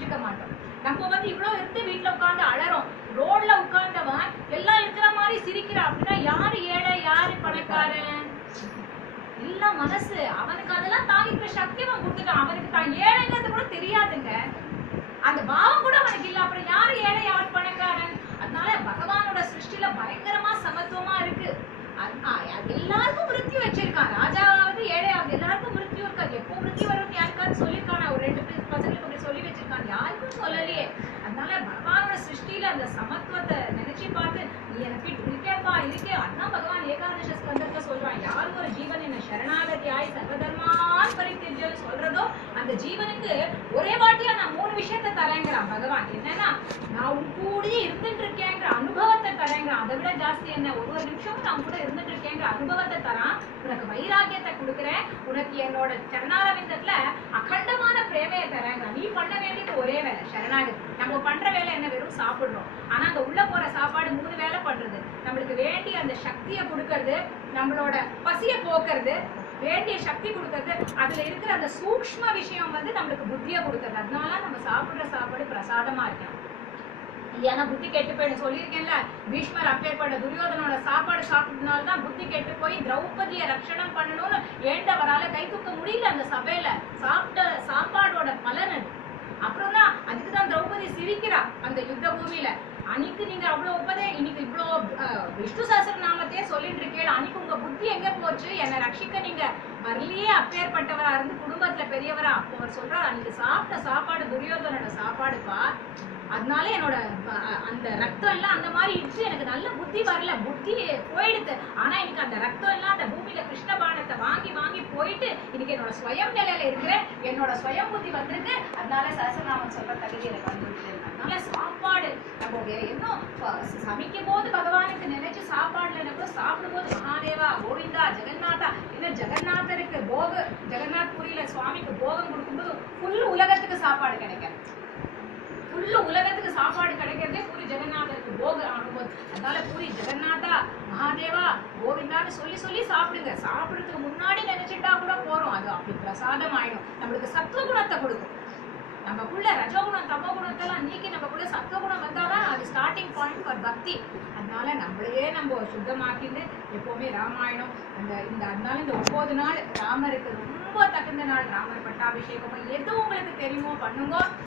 புரிஞ்சுக்க மாட்டோம். நம்ம இவ்வளவு இருந்து வீட்டுல உட்கார்ந்து அழறோம், ரோட்ல உட்கார்ந்தவன் எல்லாம் இருக்கிற மாதிரி சிரிக்கிறான் அப்படின்னா யாரு ஏழை யாரு பணக்காரன்? இல்ல மனசு. அவனுக்கு அதெல்லாம் தாங்கிக்கிற சக்தி அவன் கொடுத்துட்டான். அவனுக்கு தான் ஏழைங்கிறது கூட தெரியாதுங்க. அந்த பாவம் கூட அவனுக்கு இல்ல. அப்புறம் யாரு ஏழை யாரு பணக்காரன்? அதனால பகவானோட சிருஷ்டில பயங்கரமா சமத்துவமா இருக்கு. எல்லாருக்கும் மிருத்தி வச்சிருக்கான். ராஜாவது ஏழையாவது எல்லாருக்கும் மிருத்தி இருக்காது. எப்போ மிருத்தி வரும் யாருக்காவது சொல்லியிருக்கான்? ஒரு 2 பசங்களுக்கு அப்படி சொல்லி வச்சிருக்கான், யாருக்கும் சொல்லலையே. அதனால பகவானோட சிருஷ்டியில அந்த சமத்துவத்தை நினைச்சு பார்த்து நீ எனக்கு இருக்கேப்பா இருக்கே. அண்ணா பகவான் ஏகாதச ஸ்கந்தத்துல சொல்றான், யாரும் ஒரு ஜீவன் என்ன சரணாகதியாய் சர்வதர்மான் பரித்தியஜ்யன்னு சொல்றதோ அந்த ஜீவனுக்கு ஒரே வாட்டியா நான் 3 விஷயத்தை தரேங்கிறான் பகவான். என்னன்னா, நான் உன் கூடயே இருந்துட்டு இருக்கேங்கிற அனுபவத்தை தரேங்கிறான். அதை விட ஜாஸ்தி என்ன, ஒரு நிமிஷமும் நான் கூட இருந்துட்டு இருக்கேங்கிற அனுபவத்தை தரான். உனக்கு வைராக்கியத்தை கொடுக்குறேன், உனக்கு என்னோட சரணாரவிந்தத்துல அகண்டமான பிரேமையை தரேங்கிறான். நீ பண்ண வேண்டியது ஒரே வேலை சரணாகதி. நம்ம பண்ற வேலை என்ன, வெறும் சாப்பிடுறோம். ஆனா அந்த உள்ள போற சாப்பாடு 3 வேலை பண்றது. நம்மளுக்கு வேண்டிய அந்த சக்தியை கொடுக்கறது, நம்மளோட பசியை போக்குறது, வேண்டிய சக்தி கொடுக்கறது, அதுல இருக்கிற அந்த சூக்ஷ்ம விஷயம் நம்மளுக்கு புத்தியை கொடுக்கறது. அதனால நம்ம சாப்பிடுற சாப்பாடு பிரசாதமா இருக்கணும். ஏன்னா புத்தி கெட்டு போயிடும் சொல்லியிருக்கேன்ல. பீஷ்மர் அப்பேற்பட்ட துரியோதனோட சாப்பாடு சாப்பிட்டதுனால்தான் புத்தி கெட்டு போய் திரௌபதியை ரட்சணம் பண்ணணும்னு ஏண்டவரால கை தூக்க முடியல அந்த சபையில. சாப்பிட்ட சாப்பாடோட பலன் அது. அப்புறம் தான் அதுக்குதான் திரௌபதி சிரிக்கிறா அந்த யுத்த பூமியில. அன்னைக்கு நீங்க அவ்வளவு இன்னைக்கு இவ்வளவு விஷ்ணு சஹஸ்ர நாமத்தையே சொல்லிட்டு இருக்கேன், அன்னைக்கு உங்க புத்தி எங்க போச்சு? என்னை ரட்சிக்க நீங்க வரலையே. அப்பேற்பட்டவரா இருந்து குடும்பத்துல பெரியவரா. அப்போ அவர் சொல்றாரு, அன்னைக்கு சாப்பிட்ட சாப்பாடு துரியோதனோட சாப்பாடுப்பா, அதனால என்னோட அந்த ரத்தம் எல்லாம் அந்த மாதிரி இடிச்சு எனக்கு நல்ல புத்தி வரல, புத்தி போயிடுது. ஆனா எனக்கு அந்த ரத்தம் எல்லாம் அந்த பூமியில கிருஷ்ண பானத்தை வாங்கி வாங்கி போயிட்டு இன்னைக்கு என்னோட ஸ்வயம் நிலையில இருக்கிறேன், என்னோட ஸ்வயம் புத்தி வந்திருக்கு. அதனால சஹஸ்ரநாமம் சொல்ற தகுதி எனக்கு வந்துருக்கு. அதனால சாப்பாடு நம்ம இன்னும் சமைக்கும் போது பகவானுக்கு நினைச்சு சாப்பாடுல கூட சாப்பிடும் போது மகாதேவா கோவிந்தா ஜெகநாதா, இன்னும் ஜெகநாதருக்கு ஜெகநாத் புரியில சுவாமிக்கு போகம் கொடுக்கும்போது ஃபுல் உலகத்துக்கு சாப்பாடு கிடைக்கும். ஃபுல்லு உலகத்துக்கு சாப்பாடு கிடைக்கிறதே பூரி ஜெகநாதருக்கு போகம் ஆகும்போது. அதனால பூரி ஜெகநாதா மகாதேவா கோவிந்தான்னு சொல்லி சொல்லி சாப்பிடுங்க. சாப்பிடுறதுக்கு முன்னாடி நினைச்சிட்டா கூட போறோம், அது அப்படி பிரசாதம் ஆயிடும். நம்மளுக்கு சத்துவ குணத்தை கொடுக்கும். நமக்குள்ள ரஜோகுணம் தமோ குணத்தெல்லாம் நீக்கி நமக்குள்ள சத்துவகுணம் வந்தாதான் அது ஸ்டார்டிங் பாயிண்ட் ஃபார் பக்தி. அதனால நம்மளையே நம்ம சுத்தமாக்கிட்டு எப்பவுமே ராமாயணம் அதனால இந்த 9 நாள் ராமருக்கு ரொம்ப தகுந்த நாள். ராமர் பட்டாபிஷேகம் எது உங்களுக்கு தெரியுமோ பண்ணுங்க.